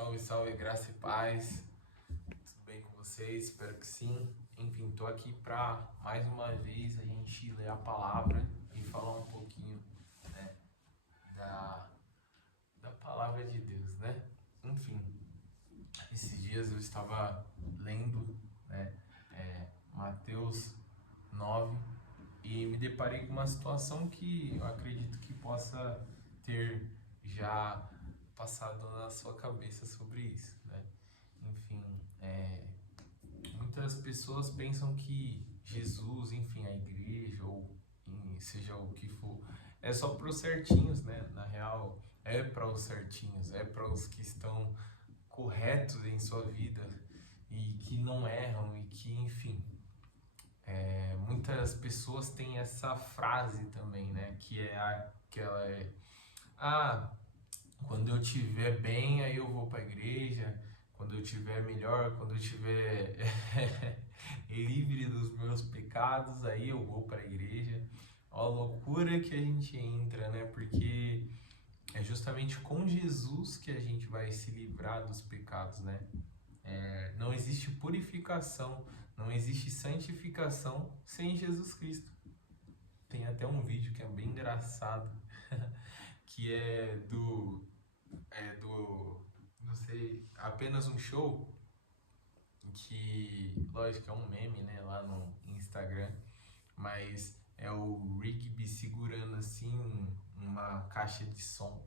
Salve, salve, graça e paz. Tudo bem com vocês? Espero que sim. Enfim, tô aqui para mais uma vez a gente ler a palavra e falar um pouquinho, né, da, da palavra de Deus, né? Enfim, esses dias eu estava lendo, né, Mateus 9 e me deparei com uma situação que eu acredito que possa ter já passado na sua cabeça sobre isso, né? Enfim, muitas pessoas pensam que Jesus, enfim, a igreja ou seja o que for, é só para os certinhos, né? Na real, é para os certinhos, é para os que estão corretos em sua vida e que não erram e que, enfim, muitas pessoas têm essa frase também, né? Que é aquela ah, quando eu estiver bem, aí eu vou para a igreja. Quando eu estiver melhor, quando eu estiver livre dos meus pecados, aí eu vou para a igreja. Ó, a loucura que a gente entra, né? Porque é justamente com Jesus que a gente vai se livrar dos pecados, né? Não existe purificação, não existe santificação sem Jesus Cristo. Tem até um vídeo que é bem engraçado, que é do, não sei, apenas um show, que, lógico, é um meme, né, lá no Instagram, mas é o Rigby segurando, assim, uma caixa de som,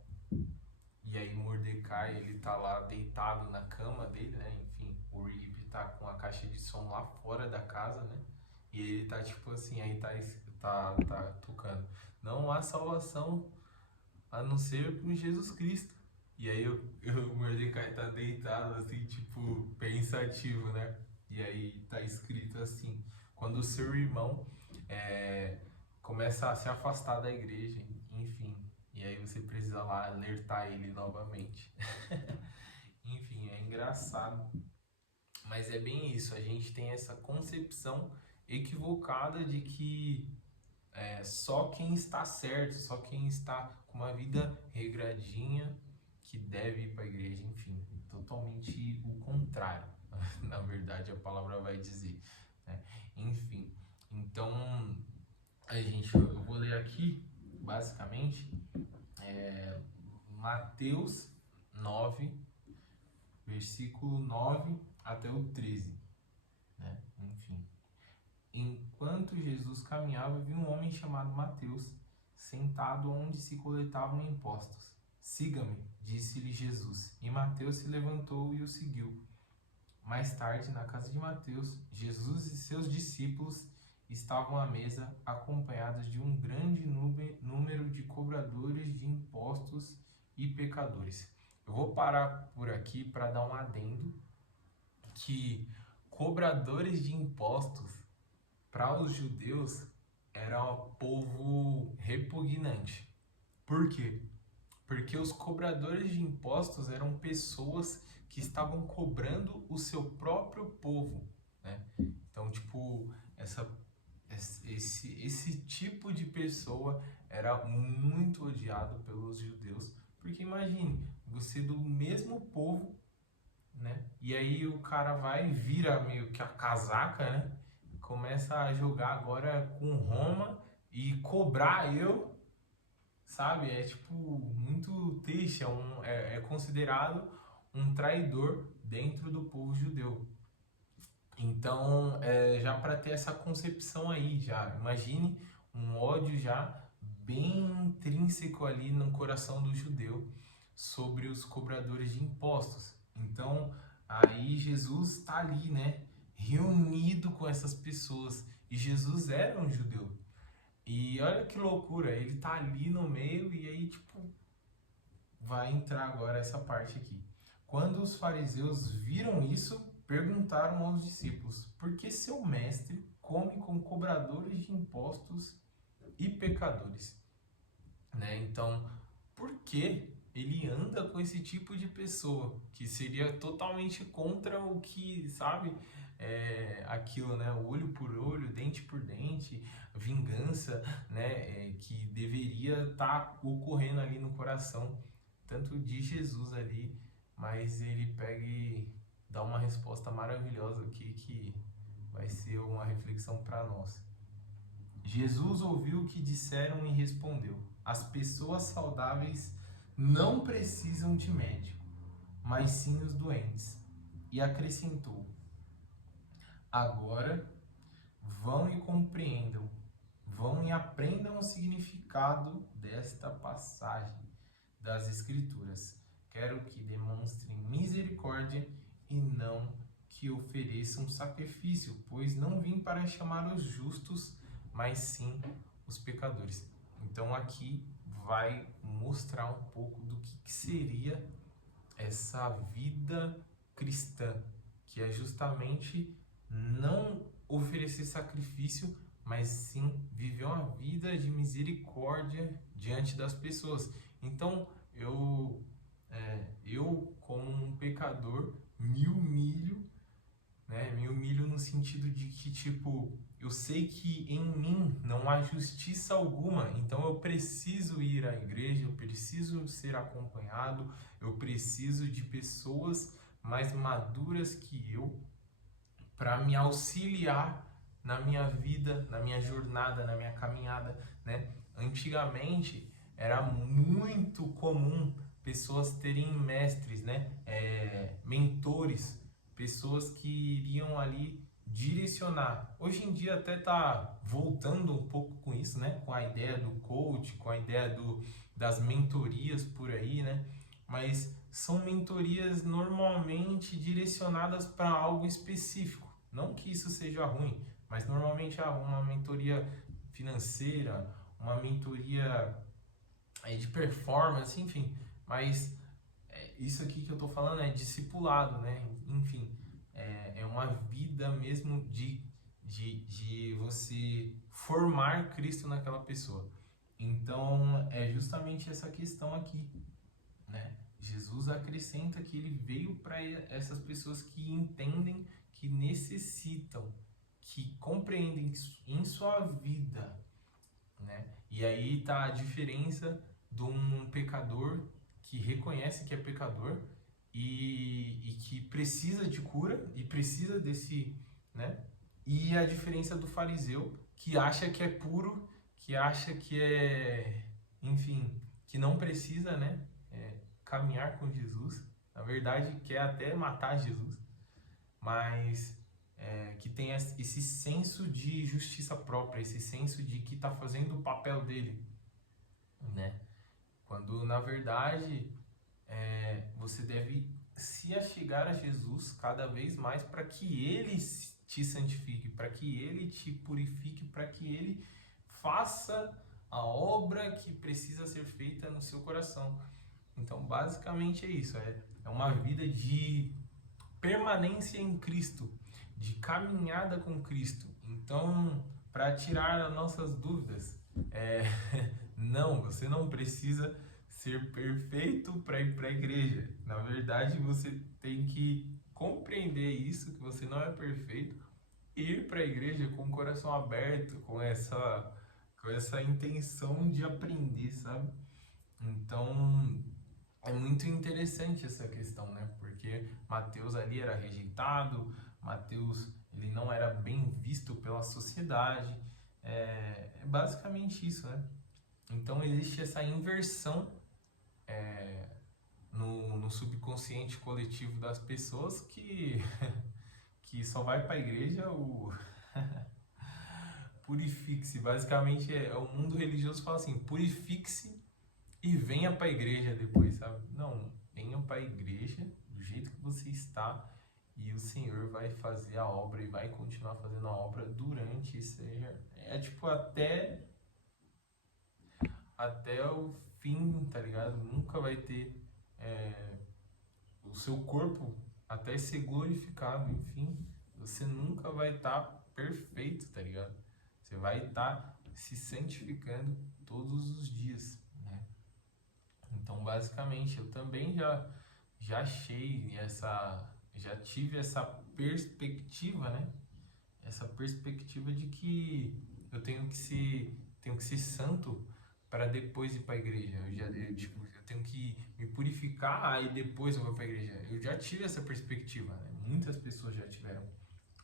e aí Mordecai, ele tá lá deitado na cama dele, né, enfim, o Rigby tá com a caixa de som lá fora da casa, né, e ele tá, tipo assim, aí tá tocando, não há salvação a não ser com Jesus Cristo. E aí o Mordecai tá deitado assim, tipo, pensativo, né? E aí tá escrito assim: quando o seu irmão é, começa a se afastar da igreja, enfim, e aí você precisa lá alertar ele novamente. Enfim, é engraçado. Mas é bem isso, a gente tem essa concepção equivocada de que só quem está certo, só quem está com uma vida regradinha que deve ir para a igreja, enfim, totalmente o contrário, na verdade a palavra vai dizer, né? Enfim, então eu vou ler aqui, basicamente, Mateus 9, versículo 9 até o 13, né? Enfim. Enquanto Jesus caminhava, viu um homem chamado Mateus sentado onde se coletavam impostos. Siga-me, disse-lhe Jesus. E Mateus se levantou e o seguiu. Mais tarde, na casa de Mateus, Jesus e seus discípulos estavam à mesa, acompanhados de um grande número de cobradores de impostos e pecadores. Eu vou parar por aqui para dar um adendo que cobradores de impostos para os judeus era um povo repugnante. Por quê? Porque os cobradores de impostos eram pessoas que estavam cobrando o seu próprio povo, né? Então, tipo, esse tipo de pessoa era muito odiado pelos judeus, porque imagine, você do mesmo povo, né? E aí o cara vai e vira meio que a casaca, né? Começa a jogar agora com Roma e cobrar eu, sabe? É tipo muito triste, é considerado um traidor dentro do povo judeu. Então, já para ter essa concepção aí, já imagine um ódio já bem intrínseco ali no coração do judeu sobre os cobradores de impostos. Então, aí Jesus está ali, né, reunido com essas pessoas. E Jesus era um judeu. E olha que loucura, ele tá ali no meio e aí, tipo, vai entrar agora essa parte aqui. Quando os fariseus viram isso, perguntaram aos discípulos: por que seu mestre come com cobradores de impostos e pecadores? Né? Então, por que ele anda com esse tipo de pessoa que seria totalmente contra o que, sabe, aquilo, né, olho por olho, dente por dente, vingança, né, que deveria estar ocorrendo ali no coração tanto de Jesus ali, mas ele pega e dá uma resposta maravilhosa aqui que vai ser uma reflexão para nós. Jesus ouviu o que disseram e respondeu: as pessoas saudáveis não precisam de médico, mas sim os doentes. E acrescentou: agora vão e compreendam, vão e aprendam o significado desta passagem das Escrituras. Quero que demonstrem misericórdia e não que ofereçam sacrifício, pois não vim para chamar os justos, mas sim os pecadores. Então aqui vai mostrar um pouco do que seria essa vida cristã, que é justamente não oferecer sacrifício, mas sim viver uma vida de misericórdia diante das pessoas. Então eu como um pecador me humilho, né? Me humilho no sentido de que, tipo, eu sei que em mim não há justiça alguma, então eu preciso ir à igreja, eu preciso ser acompanhado, eu preciso de pessoas mais maduras que eu para me auxiliar na minha vida, na minha jornada, na minha caminhada, né? Antigamente era muito comum pessoas terem mestres, né? Mentores, pessoas que iriam ali direcionar. Hoje em dia até tá voltando um pouco com isso, né? Com a ideia do coach, com a ideia das mentorias por aí, né? Mas são mentorias normalmente direcionadas para algo específico. Não que isso seja ruim, mas normalmente uma mentoria financeira, uma mentoria de performance, enfim. Mas isso aqui que eu tô falando é discipulado, né? Enfim, é uma vida mesmo de você formar Cristo naquela pessoa. Então, é justamente essa questão aqui, né? Jesus acrescenta que ele veio para essas pessoas que entendem, que necessitam, que compreendem em sua vida, né? E aí tá a diferença de um pecador que reconhece que é pecador e que precisa de cura e precisa desse, né? E a diferença do fariseu que acha que é puro, que acha que enfim, que não precisa, né? Caminhar com Jesus. Na verdade, quer até matar Jesus, mas que tem esse senso de justiça própria, esse senso de que está fazendo o papel dele, né? Quando na verdade você deve se achegar a Jesus cada vez mais para que Ele te santifique, para que Ele te purifique, para que Ele faça a obra que precisa ser feita no seu coração. Então, basicamente é isso, é uma vida de permanência em Cristo, de caminhada com Cristo. Então, para tirar as nossas dúvidas, não, você não precisa ser perfeito para ir para a igreja. Na verdade, você tem que compreender isso, que você não é perfeito, e ir para a igreja com o coração aberto, com essa intenção de aprender, sabe? Então, é muito interessante essa questão, né? Porque Mateus ali era rejeitado, Mateus ele não era bem visto pela sociedade. É basicamente isso, né? Então existe essa inversão no subconsciente coletivo das pessoas que só vai para a igreja o purifique-se. Basicamente o mundo religioso fala assim, purifique-se e venha para a igreja depois, sabe? Não, venha para a igreja do jeito que você está e o Senhor vai fazer a obra e vai continuar fazendo a obra durante seja tipo até o fim, tá ligado? Nunca vai ter o seu corpo até ser glorificado, enfim, você nunca vai estar perfeito, tá ligado? Você vai estar se santificando todos os dias, né? Então, basicamente, eu também já achei já tive essa perspectiva, né? Essa perspectiva de que eu tenho que ser santo para depois ir para a igreja. Eu eu tenho que me purificar, aí depois eu vou para a igreja. Eu já tive essa perspectiva, né? Muitas pessoas já tiveram,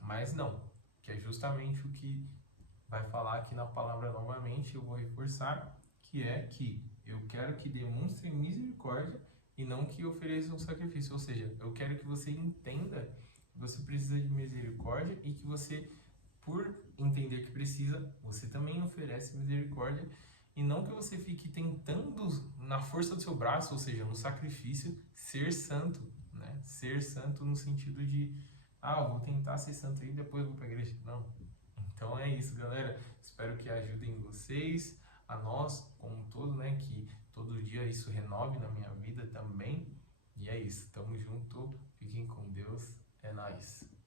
mas não, que é justamente o que vai falar aqui na palavra novamente, eu vou reforçar, que é que eu quero que demonstre misericórdia e não que ofereça um sacrifício. Ou seja, eu quero que você entenda que você precisa de misericórdia e que você, por entender que precisa, você também oferece misericórdia e não que você fique tentando, na força do seu braço, ou seja, no sacrifício, ser santo, né? Ser santo no sentido de, eu vou tentar ser santo e depois eu vou para a igreja. Não. Então é isso, galera. Espero que ajudem vocês, a nós como um todo, né? Que todo dia isso renove na minha vida também. E é isso. Tamo junto. Fiquem com Deus. É nóis.